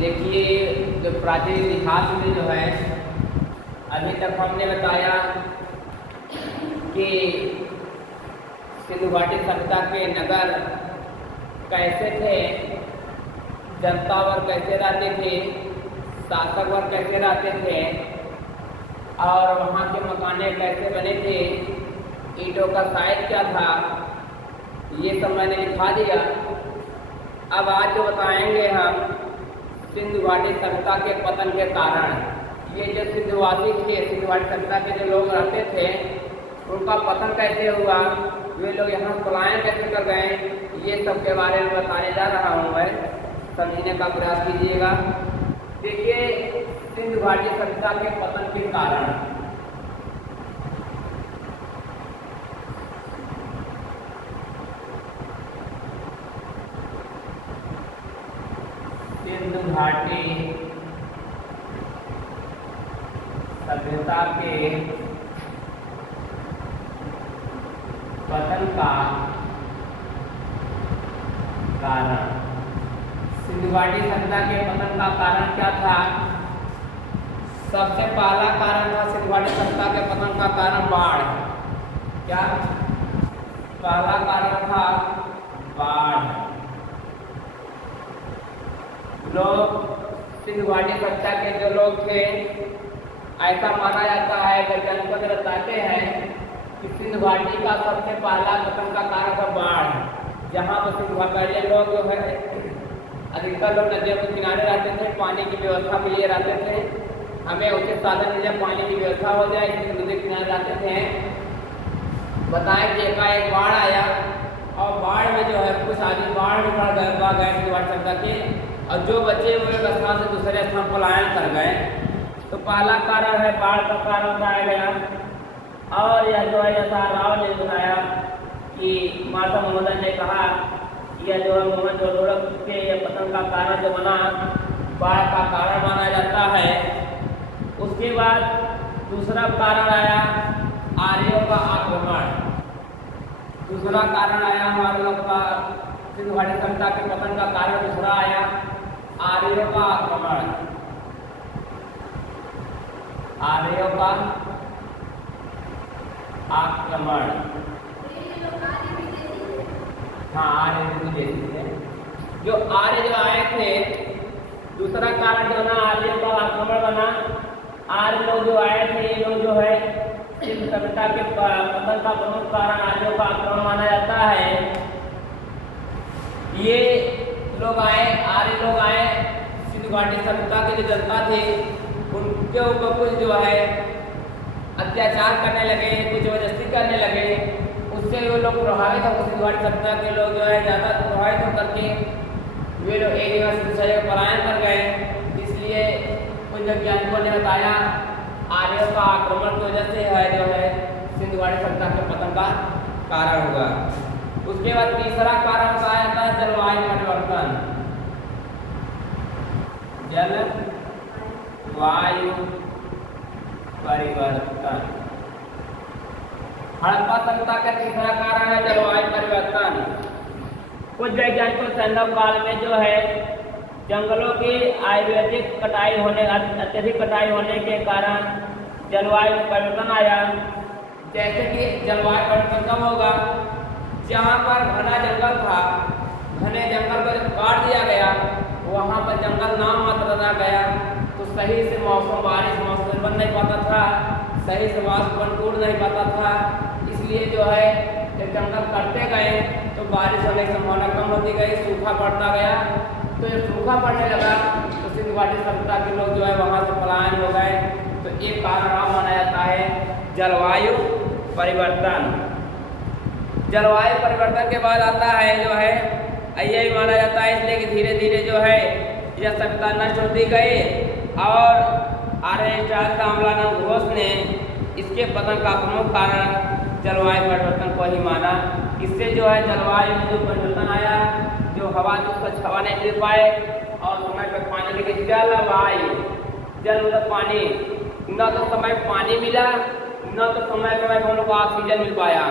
देखिए, जो प्राचीन इतिहास में जो है अभी तक हमने बताया कि सिंधु घाटी सभ्यता के नगर कैसे थे, जनता वर्ग कैसे रहते थे, शासक वर्ग कैसे रहते थे और वहाँ के मकाने कैसे बने थे, ईंटों का साइज क्या था, ये सब मैंने लिखा दिया। अब आज जो बताएंगे हम सिंधु घाटी सभ्यता के पतन के कारण। ये जो सिंधुवासी थे, सिंधु घाटी सभ्यता के जो लोग रहते थे, उनका पतन कैसे हुआ, वे लोग यहाँ पलायन कैसे कर गए, ये सब के बारे में बताने जा रहा हूँ मैं। समझने का प्रयास कीजिएगा। देखिए, सिंधु घाटी सभ्यता के पतन के कारण। सिंधु घाटी सभ्यता के पतन का कारण। सिंधु घाटी सभ्यता के पतन का कारण क्या था? सबसे पहला कारण था सिंधु घाटी सभ्यता के पतन का कारण बाढ़। क्या पहला कारण था? बाढ़। लोग सिंधु घाटी सभ्यता के जो लोग थे, ऐसा माना जाता है, वैज्ञानिकों बताते हैं कि सिंधु घाटी का सबसे पहला पतन का कारण था बाढ़। जहाँ पर सिंधु घाटी लोग जो है अधिकतर लोग नदियों के किनारे रहते थे, पानी की व्यवस्था के लिए रहते थे। हमें उचित साधन मिले, पानी की व्यवस्था हो जाए, इसलिए नदी के किनारे रहते थे। बताएं कि एकाएक बाढ़ आया और बाढ़ में जो है कुछ आदमी बाढ़ में पड़ गए सिंधु घाटी सभ्यता के, और जो बचे हुए स्थान से दूसरे स्थान पलायन कर गए। तो पहला कारण है बाढ़ का कारण बताया गया। और यह जो है यशा राव ने बताया कि माता महोदय ने कहा यह जो है मोहनजोदड़ो के यह पतन का कारण जो बना, बाढ़ का कारण माना जाता है। उसके बाद दूसरा कारण आया आर्यों का आक्रमण। दूसरा कारण आया हमारे लोग का सिंधु घाटी सभ्यता के पतन का कारण दूसरा आया आर्यों का आक्रमण। आर्यों का आक्रमण। हाँ, आर्य विदेशी थे। जो आर्य जो आए थे, दूसरा कारण जो ना आर्यों का आक्रमण बना। आर्य लोग जो आए थे, ये लोग जो है सिंधु सभ्यता के पतन का प्रमुख कारण आर्यों का आक्रमण माना जाता है। ये लोग आए, आर्य लोग आए, सिंधु घाटी सभ्यता की जो जनता थी उनके ऊपर कुछ जो है अत्याचार करने लगे, कुछ जबरदस्ती करने लगे। उससे वो लोग प्रभावित हो, सिंधु घाटी सभ्यता के लोग जो है ज़्यादा प्रभावित होकर के वे लोग एक जगह से दूसरी जगह पलायन कर गए। इसलिए कुछ वैज्ञानिकों ने बताया आर्यों का आक्रमण की वजह से है जो है सिंधु घाटी सभ्यता के पतन का कारण हुआ। उसके बाद तीसरा कारण बताया जाता है जलवायु परिवर्तन। जलवायु परिवर्तन हड़प्पा सभ्यता का तीसरा कारण है जलवायु परिवर्तन। कुछ वैज्ञानिकों संभव काल में जो है जंगलों की अत्यधिक कटाई होने के कारण जलवायु में परिवर्तन आया। जैसे कि जलवायु परिवर्तन कब होगा? जहाँ पर घना जंगल था, घने जंगल को जब काट दिया गया, वहाँ पर जंगल नाम मात्र रह गया, तो सही से मौसम बारिश मौसम बन नहीं पाता था, सही से वाष्पन टूट नहीं पाता था। इसलिए जो है जब जंगल कटते गए तो बारिश होने की संभावना कम होती गई, सूखा पड़ता गया। तो जब सूखा पड़ने लगा तो सिंधु घाटी सभ्यता के लोग जो है वहाँ से पलायन हो गए। तो एक कारण और माना जाता है जलवायु परिवर्तन। जलवायु परिवर्तन के बाद आता है जो है यही माना जाता है, इसलिए कि धीरे धीरे जो है यह सभ्यता नष्ट होती गई। और अरिस्टोटल अम्लान घोष ने इसके पतन का प्रमुख कारण जलवायु परिवर्तन को ही माना। इससे जो है जलवायु में जो परिवर्तन आया, जो हवा जो स्वच्छ हवा नहीं मिल पाए और समय पर पानी लेके जलवायु, जल मतलब पानी, न तो समय पानी मिला, न तो समय समय हम लोग को ऑक्सीजन मिल पाया।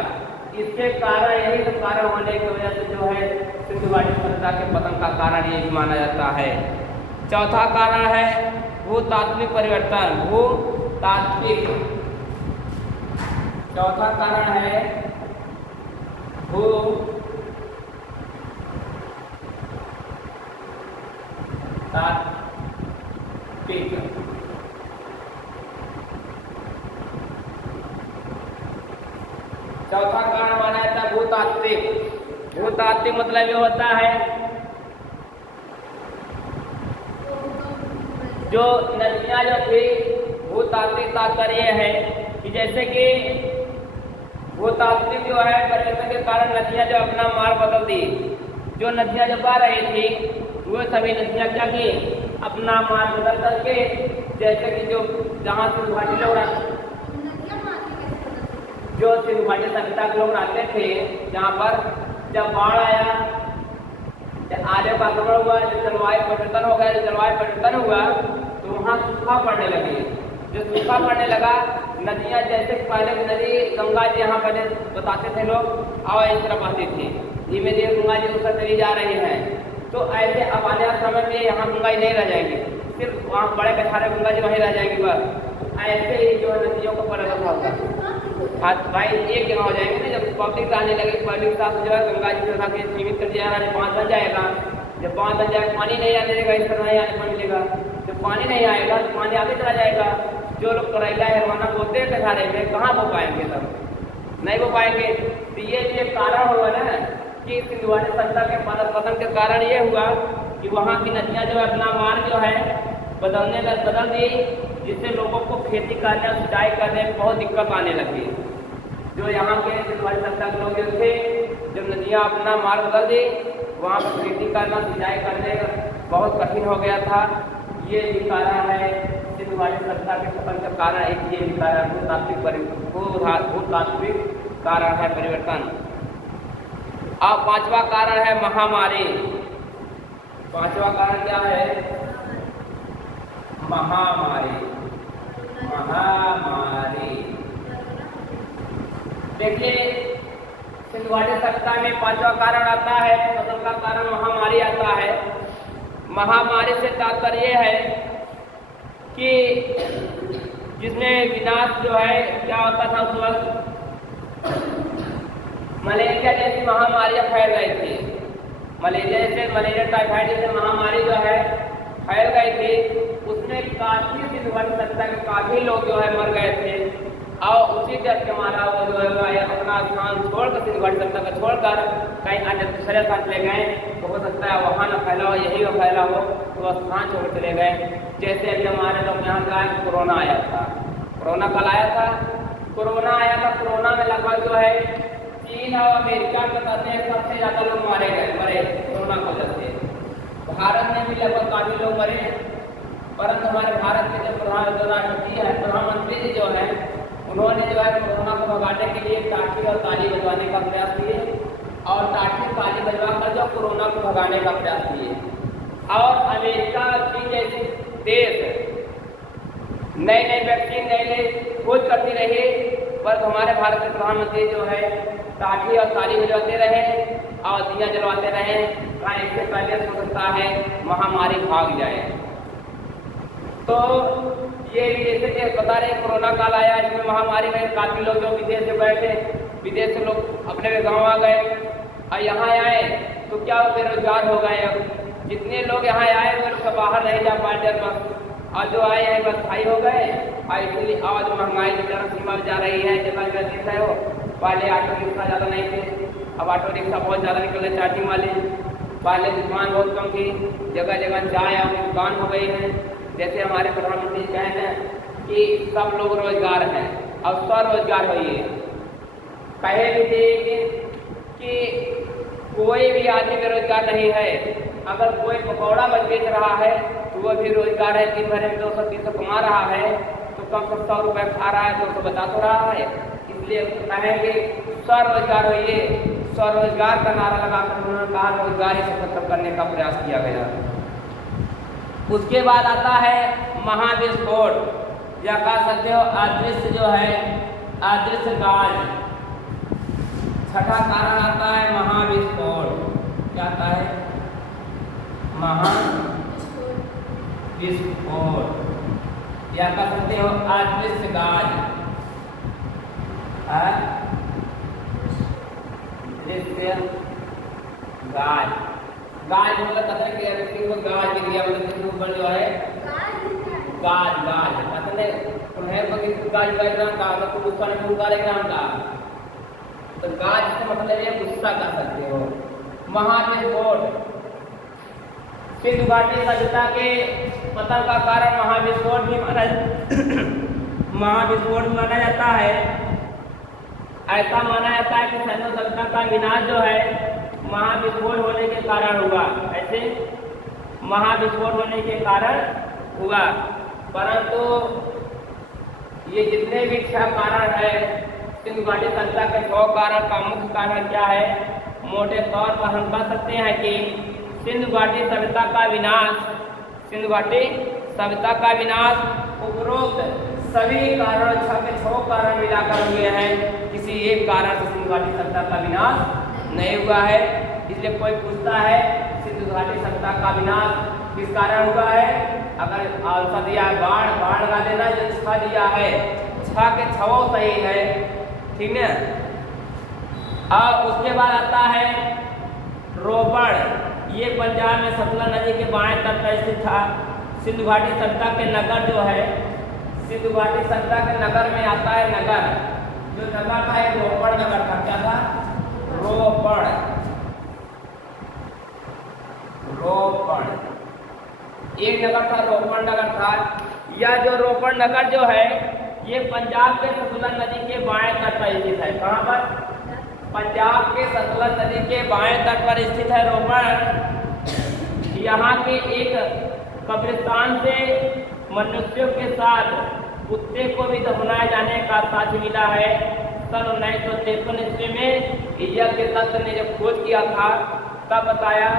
इसके कारण यही सब कारण होने की वजह से जो है सिंधु घाटी सभ्यता के पतन का कारण ये भी माना जाता है। चौथा कारण है भूतात्विक परिवर्तन। भूतात्विक, चौथा कारण है भूतात्विक। चौथा कारण माना जाता है भूतात्विक। भूतात्विक मतलब ये होता है जो नदियां जो थी, भूतात्विक तात्पर्य है कि जैसे कि भूतात्विक जो है परिवर्तन के कारण नदियां जो अपना मार्ग बदल दी। जो नदियां जो बह रही थी वो सभी नदियां क्या की, अपना मार्ग बदल करके, जैसे कि जो जहाँ से घाटी लोग जो सिंधु घाटी सभ्यता के लोग रहते थे, जहाँ पर जब बाढ़ आया, आर्यों का आक्रमण हुआ, जब जलवायु परिवर्तन हो गया, जब जलवायु परिवर्तन हुआ तो वहाँ सूखा पड़ने लगे। जो सूखा पड़ने लगा, नदियाँ जैसे पहले नदी गंगा जी यहाँ पहले बताते थे लोग, और इस तरह बहती थी, धीमे धीमे गंगा जी उस चली जा रही है। तो ऐसे अब आने वाले समय में यहाँ गंगा जी नहीं रह जाएगी, सिर्फ वहाँ बड़े कछारे गंगा जी वहीं रह जाएगी बस। ऐसे ही जो नदियों का परिवर्तन होगा, हाँ भाई एक जगह हो जाएंगे ना, जब पब्लिक आने लगे, पब्लिक साथ जो है गंगा जी को सीमित कर दिया, बांध बन जाएगा। जब बांध बन जाएगा पानी नहीं आने देगा, इस तरह नहीं आने को मिलेगा। जब पानी नहीं आएगा तो पानी आगे चला जाएगा। जो लोग करेला हिरवाना बोलते हैं कछारे में, कहाँ बो पाएंगे, तब नहीं बो पाएंगे। तो ये जो कारण हुआ ना कि सिंधु घाटी सभ्यता के पतन के कारण ये हुआ कि वहाँ की नदियाँ जो है अपना मार्ग जो है बदल दी, जिससे लोगों को खेती करने, सिंचाई करने में बहुत दिक्कत आने लगी। जो यहाँ के सिंधु घाटी सभ्यता के लोग जो थे, जब नदियाँ अपना मार्ग बदल दी, वहाँ पर खेती करना, सिंचाई करने बहुत कठिन हो गया था। ये भी कारण है सिंधु घाटी सभ्यता के पतन का कारण, एक ये भी कारण भूतात्विक कारण है परिवर्तन। अब पांचवा कारण है महामारी। पांचवा कारण क्या है? महामारी। महामारी देखिए, सिंधु घाटी सभ्यता में पांचवा कारण आता है, पतन का कारण महामारी आता है। महामारी से तात्पर्य है कि जिसमें विनाश जो है क्या होता था उस वक्त, मलेरिया जैसी महामारियां फैल गई थी। मलेरिया टाइफाइड जैसे महामारी जो है फैल गई थी, उसमें काफी सिंधु घाटी सभ्यता के काफी लोग जो है मर गए थे। और उसी डर के मारा वो जो है अपना स्थान छोड़कर, सिंधु घाटी सभ्यता को छोड़कर कहीं अन्य दूसरे स्थान चले गए। तो हो सकता है वहाँ न फैला हो, यही वो फैला हो, तो वह स्थान छोड़ चले गए। जैसे अभी हमारे लोग यहाँ का कोरोना आया था। कोरोना कल आया था? कोरोना आया था। कोरोना में लगभग जो है चीन और अमेरिका में बताते हैं सबसे ज़्यादा लोग मरे कोरोना की वजह से। भारत में भी लगभग काफ़ी लोग मरे, परंतु हमारे भारत के जो प्रधानमंत्री जी जो हैं, उन्होंने जो है कोरोना को भगाने के लिए टाटी और ताली बजवाने का प्रयास किए, और टाटी ताली बजवा कर जो कोरोना को भगाने का प्रयास किए। और अमेरिका चीन जैसे देश नई नई वैक्सीन नई खोज करती रही, पर हमारे भारत के प्रधानमंत्री जो है टाटी और ताली बजवाते रहे और दिया जलवाते रहे। कहाँ इससे पहले हो सकता है महामारी भाग जाए। तो ये जैसे कि बता रहे कोरोना काल आया, इसमें महामारी में काफ़ी लोग जो विदेश से बैठे, विदेश से लोग अपने गांव आ गए और यहाँ आए तो क्या बेरोजगार हो गए। अब जितने लोग यहाँ आए वो लोग बाहर नहीं जा पाए डर बस, और जो आए हैं बस स्थायी हो गए। और इसलिए आज महंगाई की चरम सीमा जा रही है। जगह जगह देख रहे हो, पहले ऑटो रिक्शा ज़्यादा नहीं थे, अब ऑटो रिक्शा बहुत ज़्यादा निकले चार्जिंग वाले। पहले दुकान बहुत कम थी, जगह जगह चाय और दुकान हो गई है। जैसे हमारे प्रधानमंत्री कहते हैं कि सब लोग रोजगार हैं और स्वरोजगार होइए। कहे भी देंगे कि कोई भी आदमी बेरोजगार नहीं है। अगर कोई पकौड़ा बेच रहा है तो वो भी रोजगार है। दिन भर में 200-300 कमा रहा है तो कम से 100 रुपये खा रहा है, 200 बचा तो रहा है। इसलिए कहेंगे स्वरोजगार होइए। स्वरोजगार का नारा लगाकर उन्होंने कहा रोजगारी से खत्म करने का प्रयास किया गया। उसके बाद आता है महाविस्फोट, या कह सकते हो अदृश्य जो है अदृश्य गाज। छठा कारण आता है महाविस्फोट। क्या आता है? विस्फोट, या कह सकते हो अदृश्य गाज। दृश्य गाज, गाज मतलब कथन क्रिया व्यक्ति को गाज की क्रिया मतलब किसके ऊपर जो है गाज, गाज कथन उन्हें बगी गाज डायग्राम का मतलब गुस्सा नहीं डायग्राम का, तो गाज से मतलब ये गुस्सा कर सकते हो। महाविस्फोट, सिंधु घाटी सभ्यता के पतन का कारण महाविस्फोट भी माना जाता है। ऐसा माना जाता है कि सिंधु सभ्यता का विनाश जो है महाविस्फोट होने के कारण हुआ, ऐसे महाविस्फोट होने के कारण हुआ। परंतु ये जितने भी 6 कारण है सिंधु घाटी सभ्यता के 6 कारण का मुख्य कारण क्या है, मोटे तौर पर हम कह सकते हैं कि सिंधु घाटी सभ्यता का विनाश, सिंधु घाटी सभ्यता का विनाश उपरोक्त सभी कारण 6 कारण मिलाकर हुए हैं, किसी एक कारण से सिंधु घाटी सभ्यता का विनाश नहीं हुआ है। इसलिए कोई पूछता है सिंधु घाटी सभ्यता का विनाश किस कारण हुआ है, अगर आंसर दिया है बाढ़, बाढ़ लगा देना, जो 6 दिया है 6 के 6 सही है, ठीक है। अब उसके बाद आता है रोपड़, ये पंजाब में सतलज नदी के बाएं तट पर स्थित था। सिंधु घाटी सभ्यता के नगर जो है, सिंधु घाटी सभ्यता के नगर में आता है नगर, जो नगर था एक रोपड़ नगर था। क्या था? रोपड़, रोपड़ एक नगर था, रोपड़ नगर था। यह जो रोपड़ नगर जो है ये पंजाब के सतलज नदी के बाएं तट पर स्थित है। कहाँ पर? पंजाब के सतलज नदी के बाएं तट पर स्थित है रोपड़। यहाँ के एक कब्रिस्तान से मनुष्यों के साथ कुत्ते को भी दफनाए जाने का साक्ष्य मिला है। सन 1953 ईस्वी में यज्ञ दत्त ने जब खोज किया था तब बताया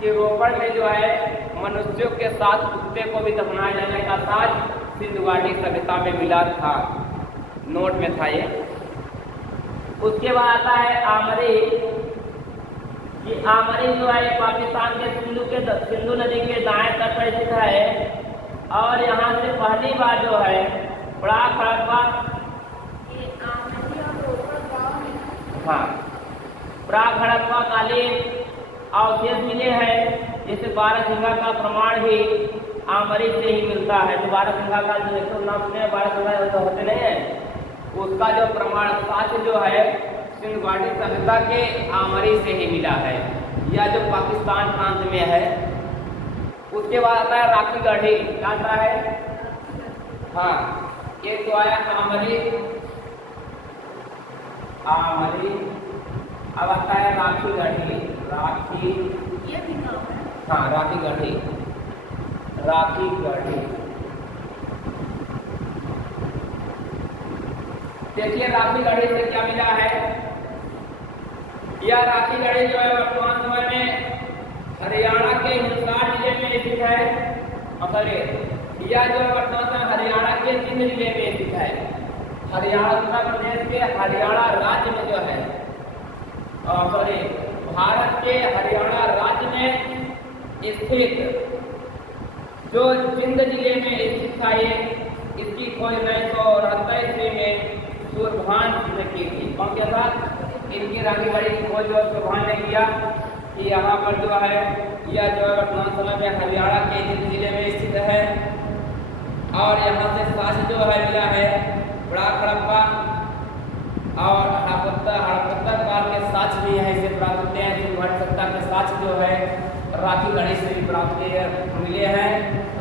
कि रोपड़ में जो है मनुष्यों के साथ कुत्ते को भी दफनाए जाने का साक्ष्य सिंधु घाटी सभ्यता में मिला था। नोट में था ये। उसके बाद आता है आमरी। ये आमरी जो है पाकिस्तान के सिंधु नदी के दाएं तट पर स्थित है और यहाँ से पहली बार जो है प्राक हड़प्पा, हाँ, प्राक हड़प्पा कालीन अवशेष मिले हैं। जैसे बारहसिंघा का प्रमाण भी आमरी से ही मिलता है। जो बारहसिंघा का जो नाम सुने, बारहसिंघा जो होते नहीं है, उसका जो प्रमाण साक्ष्य जो है सिंधु घाटी सभ्यता के आमरी से ही मिला है, या जो पाकिस्तान प्रांत में है। उसके बाद आता है राखी गढ़ी। क्या आता है? हाँ, एक तो आया आमरी, आमरी। अब आता है राखी गढ़ी, राखी, ये भी नाम है। हाँ, राखी गढ़ी, राखी गढ़ी। देखिए राखी गढ़ी से क्या मिला है। यह राखी गढ़ी जो है वर्तमान समय में हरियाणा के हिसार जिले में स्थित है। यह जो है वर्तमान समय हरियाणा के जिंद जिले में स्थित है। हरियाणा, उत्तर प्रदेश के हरियाणा राज्य में जो है, भारत के हरियाणा राज्य में स्थित जो जिंद जिले में स्थित था, ये इसकी खोज 1978 ईस्वी में सूरभान ने की थी। कौन क्या था? इनकी राखी गढ़ी की खोज जो सूरभान ने किया कि यहाँ पर जो है यह जो है वर्तमान समय में हरियाणा के जिंद जिले में स्थित है और यहाँ से साक्ष्य जो है मिला है प्राक हड़प्पा और हड़प्पा काल के साक्ष्य भी यहाँ से प्राप्त होते हैं। सिंधु घाटी सभ्यता के साक्ष्य जो है राखी गढ़ी से भी प्राप्त मिले हैं,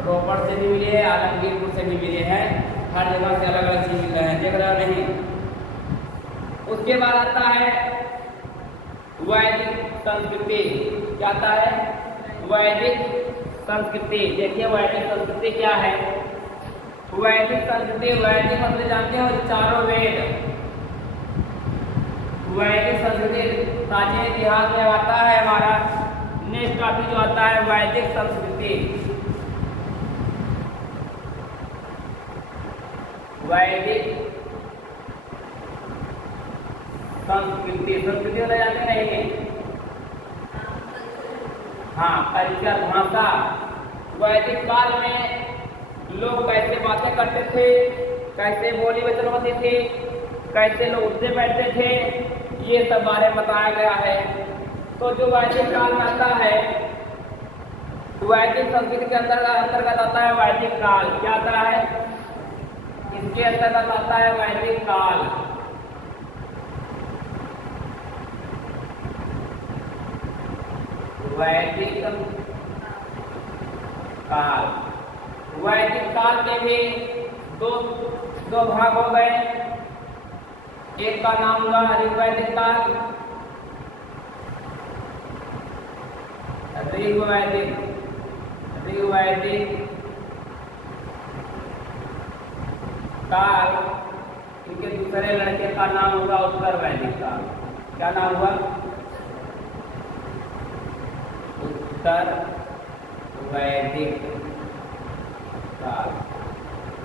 रोपड़ से भी मिले हैं, आलमगीरपुर से भी मिले हैं। हर जगह से अलग अलग चीज मिल रहे हैं, देख रहे नहीं। उसके बाद आता है वैदिक संस्कृति। क्या आता है? वैदिक संस्कृति। देखिए वैदिक संस्कृति क्या है। वैदिक संस्कृति, वैदिक मतलब जानते हो चारों वेद। वैदिक संस्कृति प्राचीन इतिहास में आता है। हमारा नेक्स्ट टॉपिक जो आता है वैदिक संस्कृति। वैदिक संस्कृति, संस्कृति वाला जानते नहीं? हाँ, कल्चर, भाषा। वैदिक काल में लोग कैसे बातें करते थे, कैसे बोली वचन होती थी, कैसे लोग उठते बैठते थे, ये सब बारे में बताया गया है। तो जो वैदिक काल में आता है, वैदिक संस्कृति के अंतर्गत आता है वैदिक काल। क्या आता है? इसके अंतर्गत आता है वैदिक काल। वैदिक काल, वैदिक काल के भी दो भाग हो गए। एक का नाम हुआ ऋग्वैदिक काल, ऋग्वैदिक काल। इनके दूसरे लड़के का नाम हुआ उत्तर वैदिक काल। क्या नाम हुआ? उत्तर वैदिक काल।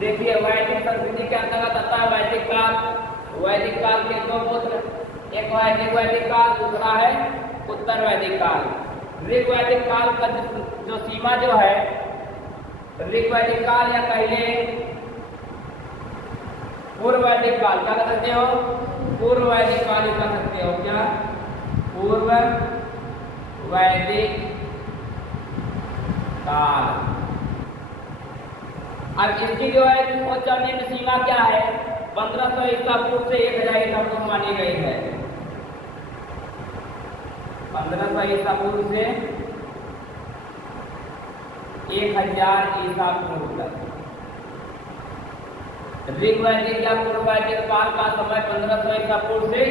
देखिए, वैदिक संस्कृति के अंतर्गत आता है वैदिक काल। वैदिक काल के दो पुत्र, एक है ऋग्वैदिक काल, दूसरा है उत्तर वैदिक काल। ऋग्वैदिक काल का जो सीमा जो है, ऋग्वैदिक काल या पहले पूर्व वैदिक काल, क्या कर सकते हो? पूर्व वैदिक काल कर सकते हो। क्या? पूर्व वैदिक काल। अब इसकी जो है उच्चारण सीमा क्या है? 1500 ईसा पूर्व से 1000 ईसा पूर्व मानी गई है। 1500 ईसा पूर्व से 1000 ईसा पूर्व तक। ऋग्वैदिक या पूर्व वैदिक काल का समय 1500 ईसा पूर्व से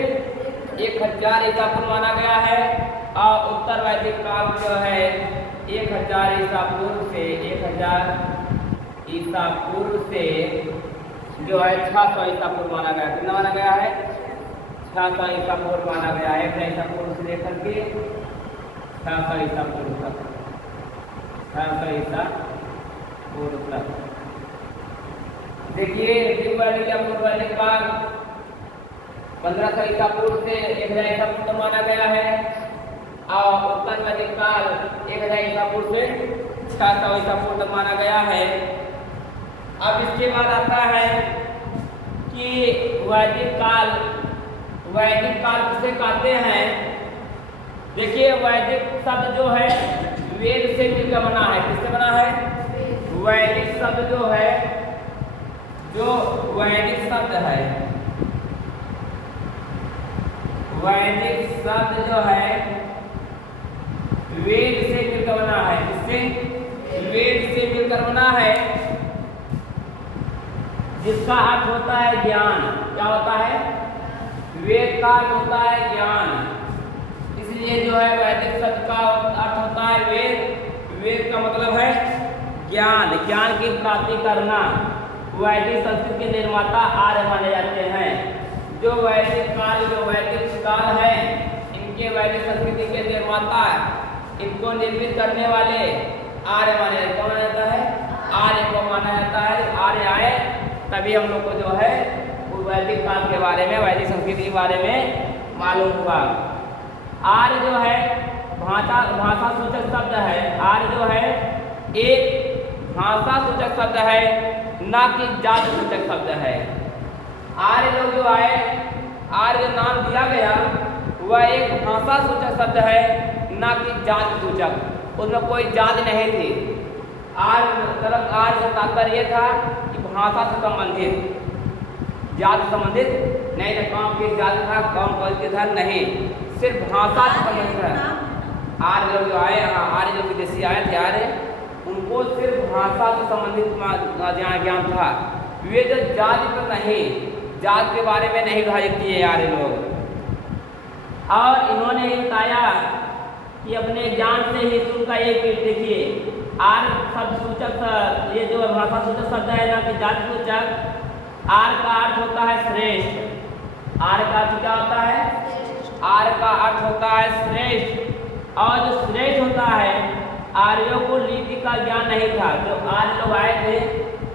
1000 ईसा पूर्व माना गया है, और उत्तर वैदिक काल जो है 1000 ईसा पूर्व से 1000 ईसा पूर्व से जो है 600 ईसा पूर्व माना गया। कितना माना गया है? 600 ईसा पूर्व माना गया है। 1000 ईसा पूर्व से लेकर के 600 ईसा पूर्व तक, 600 ईसा पूर्व तक। देखिए, ऋग्वैदिक या पूर्व वैदिक काल 1500 ईसा पूर्व से 1000 ईसा पूर्व तक माना गया है, और उत्तर वैदिक काल 1000 ईसा पूर्व से 600 ईसा पूर्व तक माना गया है। अब इसके बाद आता है कि वैदिक काल किसे कहते हैं? देखिए, वैदिक शब्द जो है वेद से मिलकर बना है। किससे बना है? वैदिक शब्द जो है, जो वैदिक शब्द है, वैदिक शब्द जो है वेद से मिलकर बना है। किससे? वेद से मिलकर बना है, जिसका अर्थ होता है ज्ञान। क्या होता है? वेद का अर्थ होता है ज्ञान। इसलिए जो है वैदिक शब्द का अर्थ होता है वेद। वेद का मतलब है ज्ञान, ज्ञान की प्राप्ति करना। वैदिक संस्कृति के निर्माता आर्य माने जाते हैं। जो वैदिक काल है, इनके वैदिक संस्कृति के निर्माता, इनको निर्मित करने वाले आर्य माने जाते हैं। कौन माना जाता है? आर्य को माना जाता है। आर्य आए तभी हम लोग को जो है वैदिक काल के बारे में, वैदिक संस्कृति के बारे में मालूम हुआ। आर्य जो है भाषा सूचक शब्द है। आर्य जो है एक भाषा सूचक शब्द है, ना कि जाति सूचक शब्द है। आर्य लोग जो आए, आर्य नाम दिया गया, वह एक भाषा सूचक शब्द है, ना कि जाति सूचक। उसमें कोई जाति नहीं थी। आर्य से तात्पर्य यह था कि भाषा से संबंधित, जाति संबंधित नहीं था। कौन की जाति था, कौन के था, नहीं, सिर्फ भाषा से संबंधित है। आर्य लोग जो आए, आर्य जो विदेशी आए थे आर्य, उनको सिर्फ भाषा से संबंधित ज्ञान था। वे जो जाति पर नहीं, जाति के बारे में नहीं भाई किए आर्य लोग। और इन्होंने ये बताया कि अपने ज्ञान से ही उनका एक देखिए, आर्य शब्द सूचक, ये जो भाषा सूचक शब्द है ना कि जाति सूचक, आर्य का अर्थ होता है श्रेष्ठ। आर्य का अर्थ क्या होता है? आर्य का अर्थ होता है श्रेष्ठ। और जो श्रेष्ठ होता है, आर्यों को लिपि का ज्ञान नहीं था। जो आर्य लोग आए थे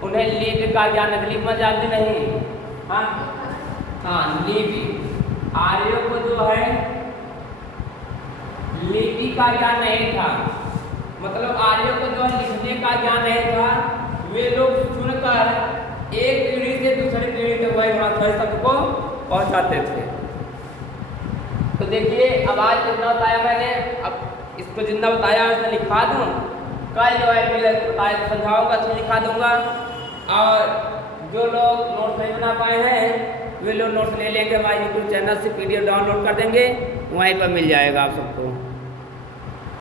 उन्हें लिपि का ज्ञान नहीं, लिपि में जानते नहीं। हाँ, लिपि, आर्यों को जो है लिपि का ज्ञान नहीं था। मतलब आर्यों को जो लिखने का ज्ञान नहीं था, वे लोग सुनकर एक पीढ़ी से दूसरी पीढ़ी तक वही भाषा शब्द को पहुंचाते थे। तो देखिए अब आज जितना बताया मैंने, अब इसको जितना बताया उसने लिखा दूँ, कल जो है फिर समझाऊंगा तो लिखा दूंगा। और जो लोग नोट्स नहीं बना पाए हैं वे लोग नोट्स ले लेंगे, हमारे यूट्यूब चैनल से PDF डाउनलोड कर देंगे, वहीं पर मिल जाएगा आप सबको।